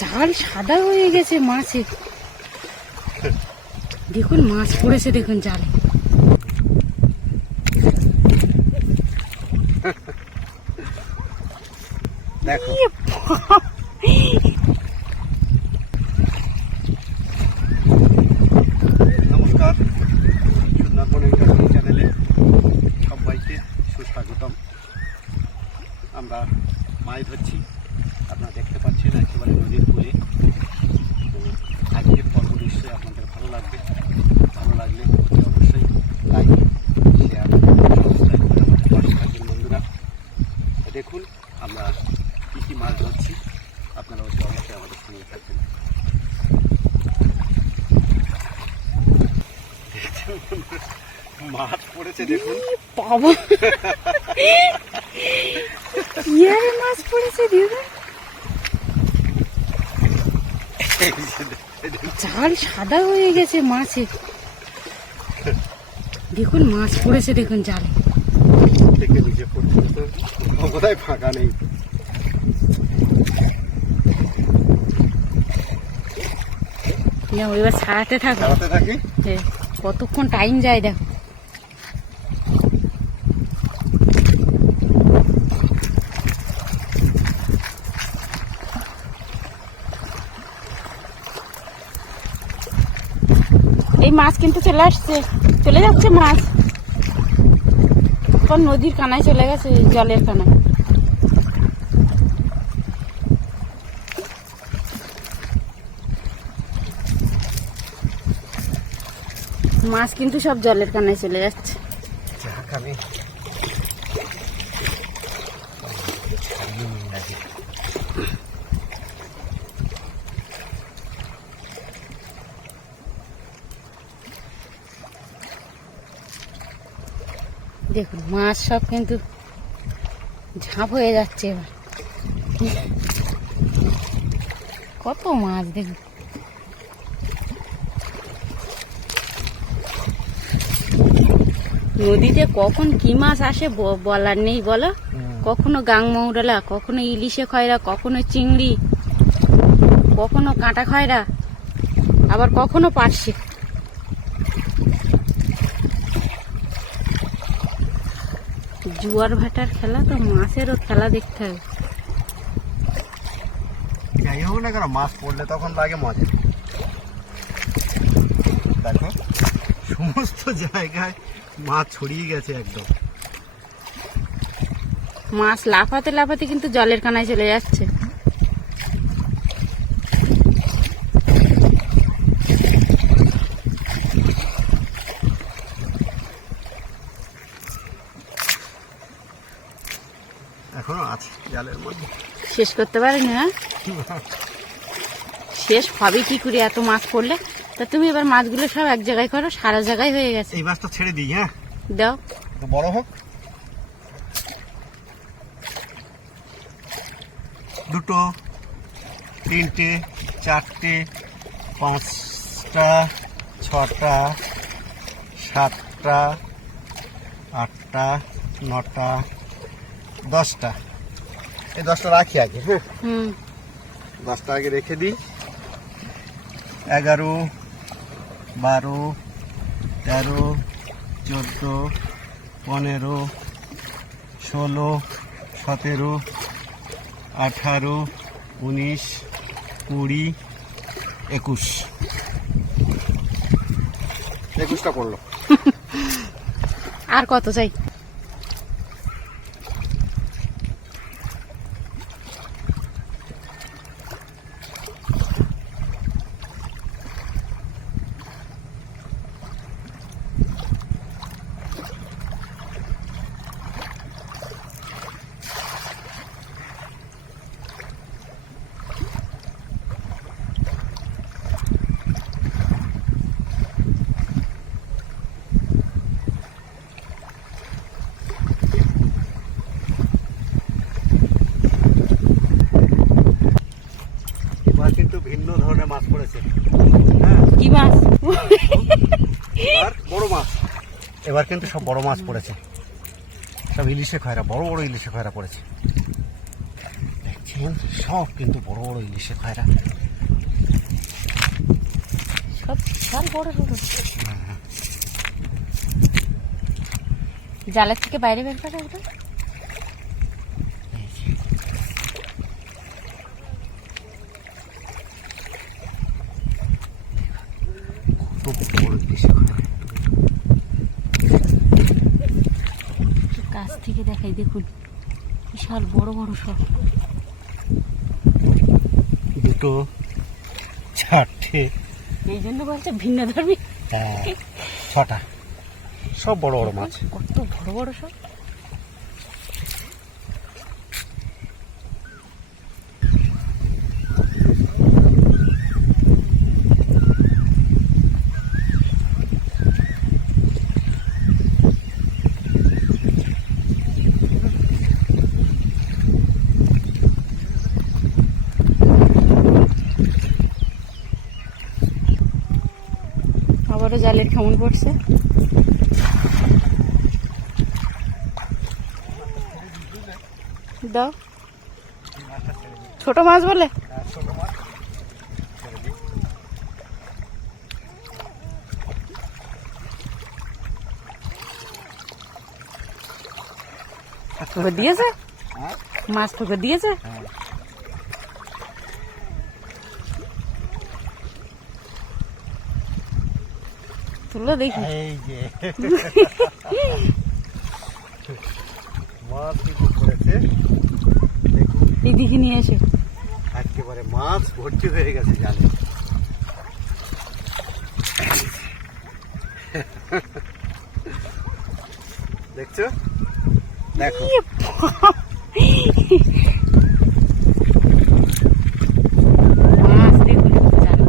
জাল সাদা হয়ে গেছে মাছে। দেখুন মাছ পড়েছে দেখুন জালে দেখো নমস্কার সুন্দরবন ইন্টারভিউ চ্যানেলে সবাইকে সুস্বাগতম আমরা মাছ ধরছি আপনারা দেখতে পাচ্ছেন একেবারে নদীর কূলে তো আজকের পর্ব নিশ্চয়ই আপনাদের ভালো লাগবে ভালো লাগলে অতি অবশ্যই লাইক শেয়ার সাবস্ক্রাইব করে আমাদের পাশে থাকবেন বন্ধুরা তো দেখুন আমরা কী কী মাছ ধরছি আপনারা অতি অবশ্যই আমাদের সঙ্গে থাকবেন পড়েছে দেখুন। বাবা। ইয়ারে মাছ পড়েছে দেখুন জাল সাদা হয়ে গেছে মাছে। দেখুন মাছ পড়েছে দেখুন জালে কোথায় ফাঁকা নেই। এবার থাকো। চালাতে থাকি? হ্যাঁ, কতক্ষণ টাইম যায় দেখো। এই মাছ কিন্তু চলে আসছে। চলে যাচ্ছে মাছ। কোন নদীর কানায় চলে গেছে, জলের কানায়। মাছ কিন্তু সব জলের কানায় চলে যাচ্ছে। দেখুন মাছ সব কিন্তু ঝাঁপ হয়ে যাচ্ছে এবার। কত মাছ দেখুন। নদীতে কখন কি মাছ আসে বলার নেই বলো? কখনো গাংমৌরলা কখনো ইলিশে খয়রা কখনো চিংড়ি কখনো কাঁটা খয়রা আবার কখনো পার্শে। জুয়ার ভাটার খেলা তো মাছেরও খেলা দেখতে হবে। যাই হোক না কেন মাছ পড়লে তখন লাগে মজা। দেখো সমস্ত জায়গায় মাছ ছড়িয়ে গেছে একদম। মাছ লাফাতে লাফাতে কিন্তু জলের কানায় চলে যাচ্ছে। এখনও আছে জালের মধ্যে। শেষ করতে পারেনি হ্যাঁ? শেষ হবে কি করে এত মাছ পড়লে? তা তুমি এবার মাছগুলো সব এক জায়গায় করো সারা জায়গায় হয়ে গেছে। এই মাছটা ছেড়ে দিই হ্যাঁ? দাও। বড় হোক। দুটো তিনটে চারটে পাঁচটা ছটা সাতটা আটটা নটা দশটা। এই দশটা রাখি আগে হ্যাঁ? দশটা আগে রেখে দিই। এগারো বারো তেরো চোদ্দ পনেরো ষোলো সতেরো আঠারো উনিশ কুড়ি একুশ। একুশটা পড়ল। আর কত চাই এবার কিন্তু ভিন্ন ধরনের মাছ পড়েছে হ্যাঁ কি মাছ এবার বড় মাছ এবার কিন্তু সব বড় মাছ পড়েছে। সব ইলিশে খয়রা বড় বড় ইলিশে খয়রা পড়েছে। দেখছি দেখেন সব কিন্তু বড় বড় ইলিশে খয়রা। সব বিশাল বড় বড়। জালের থেকে বাইরে বের করা ওটা কত বড় ইলিশে খয়রা একটু কাছ থেকে দেখাই দেখুন। বিশাল বড় বড় সব। দুটো চারটে। এই জন্য বলছে ভিন্ন ধর্মী। হ্যাঁ, ছটা। সব বড় বড় মাছ। কত বড় বড় সব। আবারও জালের কেমন পড়ছে। দাও। ছোট মাছ বলে? তোকে দিয়েছে? হ্যাঁ? মাছ তোকে দিয়েছে? তুলো দেখি। এই যে। মাছ দেখুন এদিকে নিয়ে এসে। একেবারে মাছ ভর্তি হয়ে গেছে জালে দেখছ? দেখো মাছ দেখুন জানো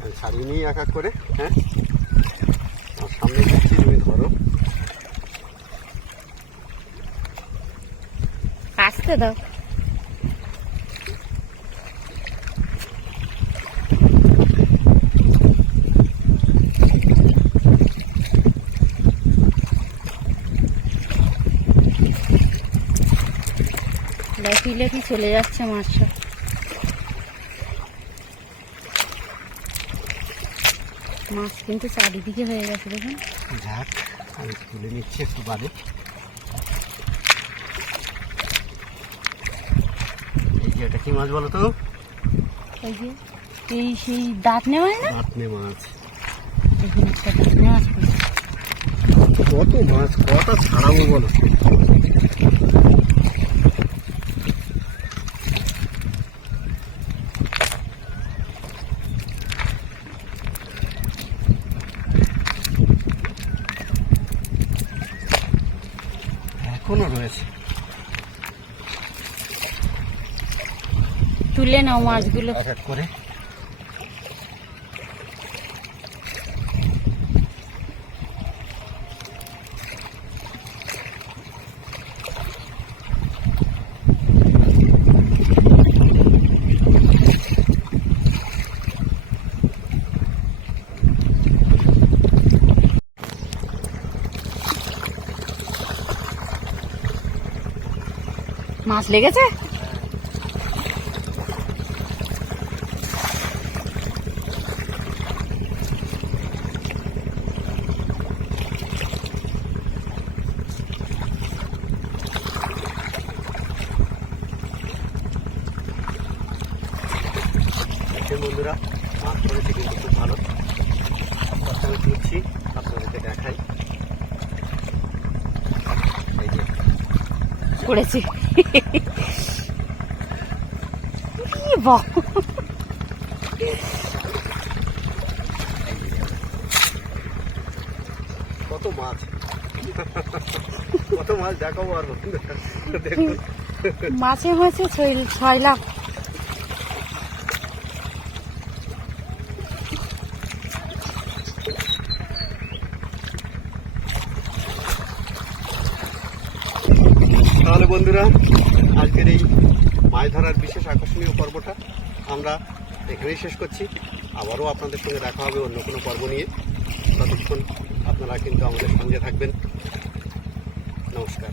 আমি ছাড়িয়ে নিই এক এক করে হ্যাঁ? সামনে দিচ্ছি তুমি ধরো। আসতে দাও। লাফি লাফি চলে যাচ্ছে মাছটা মাছ কিন্তু চারিদিকে হয়ে গেছে দেখুন। যাক আমি তুলে নিচ্ছি একটু বাদে এই যে এটা কি মাছ বলো তো? এই যে এই সেই দাঁত নেওয়ায় না? দাঁতনে মাছ। দেখুন একটা নেওয়া কত মাছ কটা ছাড়াবো বলো? এখনও রয়েছে। তুলে নাও মাছগুলো। এক এক করে। মাছ লেগেছে? বন্ধুরা মাছ পড়েছে কিন্তু খুব ভালো। দেখাই। এই বাবা, কত মাছ? কত মাছ দেখাবো আর মাছে মাছে ছয় লাখ তাহলে বন্ধুরা, আজকের এই মাছ ধরার বিশেষ আকর্ষণীয় পর্বটা আমরা এখানেই শেষ করছি। আবারও আপনাদের সঙ্গে দেখা হবে অন্য কোনো পর্ব নিয়ে। ততক্ষণ আপনারা কিন্তু আমাদের সঙ্গে থাকবেন। নমস্কার।